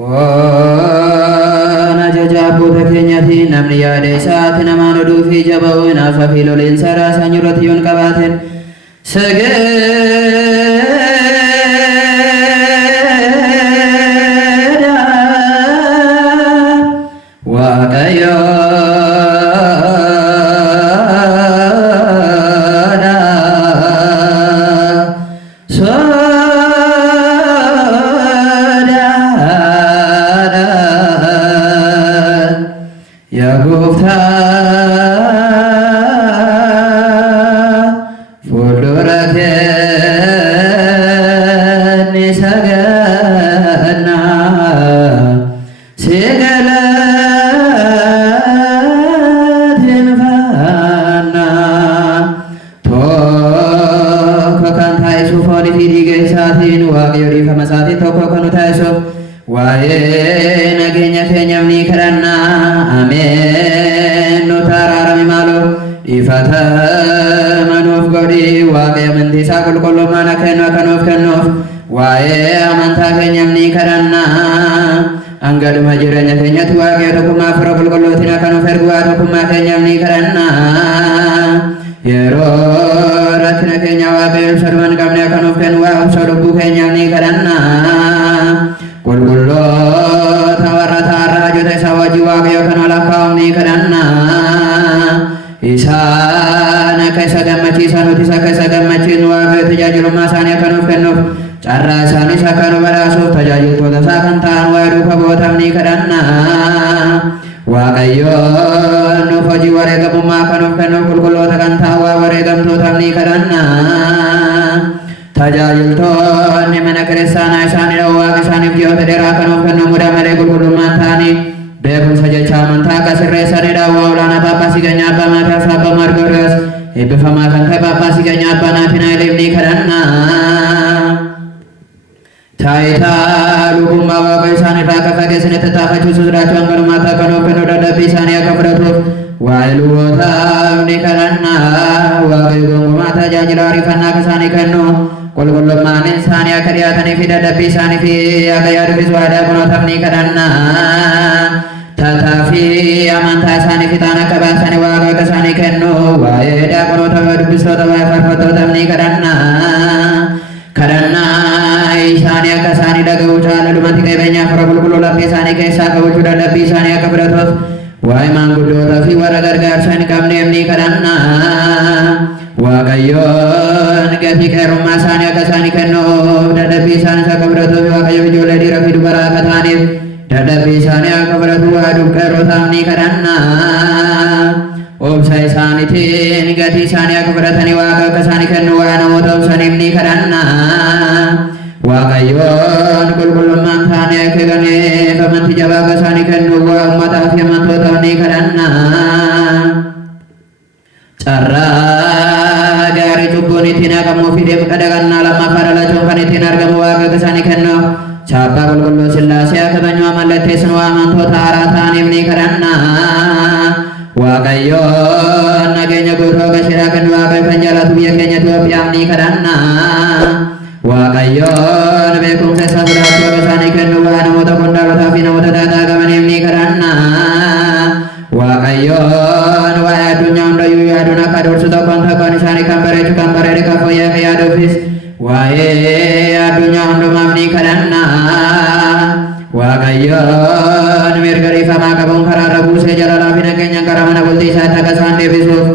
Kona jajabboota keenyaatiin namni yaada isaatti namaan oduu fi jaba'uun hafa fi loliinsa raasaa nyurratti yoon qabaaten sagada waaqayyoodha yaa gooftaa fuuldura keenya saganna si galateeffanna tokko kan taasisuuf foonii fi dhiiga isaatiin waaqayyo dhiifama isaatiin tokko kan nu taasisuuf waa'ee nageenya keenyaaf ni kadhanna ameen. Nuti araarame maaloo dhiifama nuuf godhi waaqayyo amantii isaa qulqullummaan akka nuuf kennuuf waa'ee amantaa keenyaaf ni kadhanna. Hanga dhuma jireenya keenyatti waaqayyo tokkummaa fira qulqullootiin akka nuuf ergu waa tokkummaa keenyaaf ni kadhanna. Yeroo rakkina keenya waaqayyo ibsa dhuma hin qabne akka nuuf kennu waa obsa lubbuu keenyaaf ni kadhanna. Qulqulloota warra raajota isaa wajjin waaqayyo kan walakkaa'uuf ni kadhanna. Isaan akka isa gammachiisan nutis akka isa gammachiisnu waaqayyo tajaajilummaa isaanii akka nuuf kennuuf carraa isaanis akka nu badhaasuuf tajaajiltoota isaa kan ta'an waa'ee duuka bu'ootaaf ni kadhanna. Waaqayyo nuuf hojii wareegamummaa akka nuuf kennuuf qulqulloota kan ta'an waa wareegamtootaaf ni kadhanna. Tajaajiltoonni mana kiristaanaa isaanii waaqa isaaniif ji'oota dheeraa kan nuuf kennu muda malee qulqullummaan ta'anii beekumsa jecha amantaa akka sirreessanidha. Waa olaanaa Phaaphaasii keenya Abbaa Maatiyaas Abbaa Margooriyoos eebbifamaa kan ta'e Phaaphaasii keenya Abbaa Naatinaa'eliif ni kadhanna. Taayitaa lubummaa waaqa isaanii irraa akka fageessanitti xaafachiisuu sodaachuu hanganumaatti akka nuuf kennu dadhabbii isaanii akka fudhatuuf waa'ee lubootaaf ni kadhanna. Waaqayyo gonkumaa tajaajila ariifannaa akka isaanii kennu qulqullummaan isaanii akka dhiyaatanii fi dadhabbii isaanii fi akka yaadufis waadaa kunootaaf ni kadhanna. Tataa fi amantaa isaanii fixaan akka baasanii waaqa akka isaanii kennu waa'ee daaqonoota dubbistoota waa'ee faarfattootaaf ni kadhanna. Kadhannaa isaanii akka isaanii dhaga'uu jaalalumatti qabeenya fira qulqulluu laphee isaanii keessaa qabachuu dadhabbii isaanii akka fudhatuuf waa'ee maanguddootaa fi warra gargaarsa hin qabneef ni kadhanna. Waaqayyoon gatii qeerrummaa isaanii akka isaanii kennuuf dadhabbii isaaniis akka fudhatuuf waaqayyo ijoollee dhiiraa fi dubaraa akka ta'aniif dadhabbii isaanii akka fudhatu waa'ee qeerrotaaf ni kadhanna. Obsa isaaniitiin gatii isaanii akka fudhatanii waaqa akka isaanii kennu waa'ee namoota obsaniif ni kadhanna. Waaqayyoon qulqullummaan isaanii akka eeganiif amantii jabaa akka isaanii kennu waa'ee uummataa fi amantootaaf ni kadhanna. Carraa gaarii cubbuun ittiin haqamuu fi deebi'a dhagannaa lammaffaa dhalachuun kan ittiin argamu waaqa akka isaanii kennu chaappaa qulqulluu Sillaasee akka banyuu mallatteessan waa amantoota haaraa ta'aniif ni kadhanna. Waaqayyoon nageenya guutuu gasheedhaa kennu waaqayyo kan jaalatu biyya keenya Itoophiyaaf ni kadhanna. Waaqayyoon beekumsa isaa sodaachuu akka isaanii kennu waa'ee namoota qondaalotaa fi namoota daataa qabaniif ni kadhanna. Waaqayyoon waa'ee addunyaa hundayyuu yaaduun akka dursu tokkoon isaanii kan bareechu kan bareede kan fayyaa yaaduufis waa'ee addunyaa hundumaaf ni kadhanna. Waaqayyoon mirga dhiifamaa qabuun karaarra buusee jaalalaa fi nageenya gara mana bultii isaatti akka isaan deebisuuf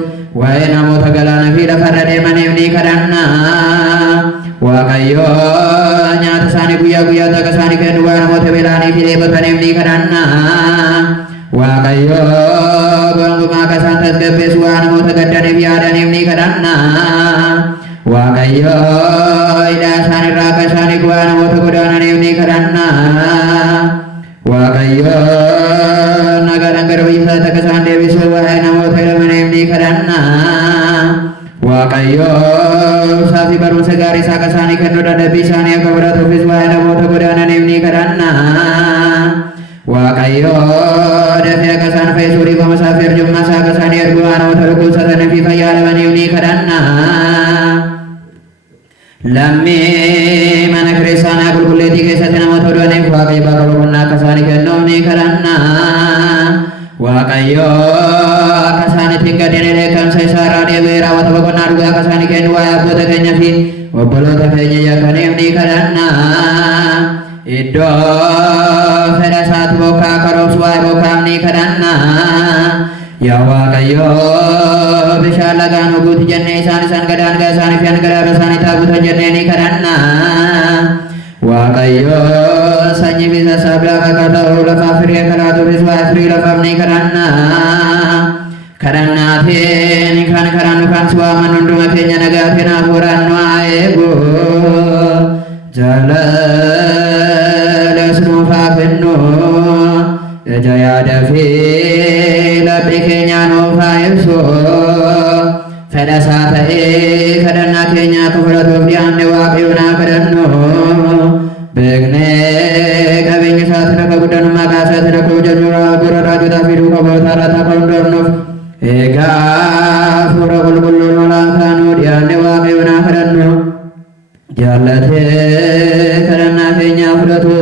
waa'ee namoota galaana fi lafarra deemaniif ni kadhanna. Waaqayyoon nyaata isaanii guyyaa guyyaatti akka isaanii kennu waa'ee namoota beela'anii fi dheebotaniif ni kadhanna. Waaqayyoon gonkumaa akka isaan tasgabbeessu waa'ee namoota gaddaniif yaadaniif ni kadhanna. Waaqayyoon hidhaa isaaniirraa akka isaanii waa'ee namoota godaananiif ni kadhanna. Waaqayyoon nagaadhaan gara biyya isaatti akka isaan deebisu waa'ee namoota hidhamaniif ni kadhanna. Waaqayyoon ibsaa fi barumsa gaarii isaa akka isaanii kennu dadhabbii isaanii akka fudhatuufis waa'ee namoota godaananiif ni kadhanna. Waaqayyoon dafee akka isaan fayyisuu dhiifama isaa fi arjummaa isaa akka isaanii ergu waa'ee namoota dhukkubsatanii fi fayyaa dhabaniif ni kadhanna. Lammii mana kiristaanaa qulqulleettii keessatti namoota du'aniif waaqayyo bakka boqonnaa akka Waaqayyo akka isaaniitiin gadeen dheekkamsa isaa irraa deebi'ee raawwata boqonnaa dhugaa akka isaanii kennu waa'ee abboota keenyaa fi obboloota keenya yakkaniif ni kadhanna. Iddoo fedha isaatti bokkaa karoorsu waa'ee bokkaaf ni kadhanna. Yaa Waaqayyo bishaan lagaan oguuti jennee isaan gadaangaa isaanii fi hangalaaba isaanii taabutan jennee ni kadhanna. Waaqayyo sanyii fi sassaabdhaa akka ta'u lafaaf firii akka laatuufis waa'ee firii lafaaf ni kadhanna. Kadhannaatiin kan kadhannu kan si waaman hunduma keenya nagaatiin hafuuraan nu haa eegu. Jalalas nuuf haa kennu. Ija yaada fi labbii keenya nuuf haa ibsu. Fedha isaa ta'ee kadhannaa keenya akka fudhatuuf dhiyaanne Waaqayyoon haa kadhannu. Beeknee qabeenya isaatiin akka guddannu maqaa isaatiin akka hojjennu gurra raajotaa fi duuka bootaa irratti akka hundoofnuuf egaa fuula qulqulluun olaanaa nu dhiyaanne Waaqayyoon haa kadhannu. Jaallatee kadhannaa keenya fudhatu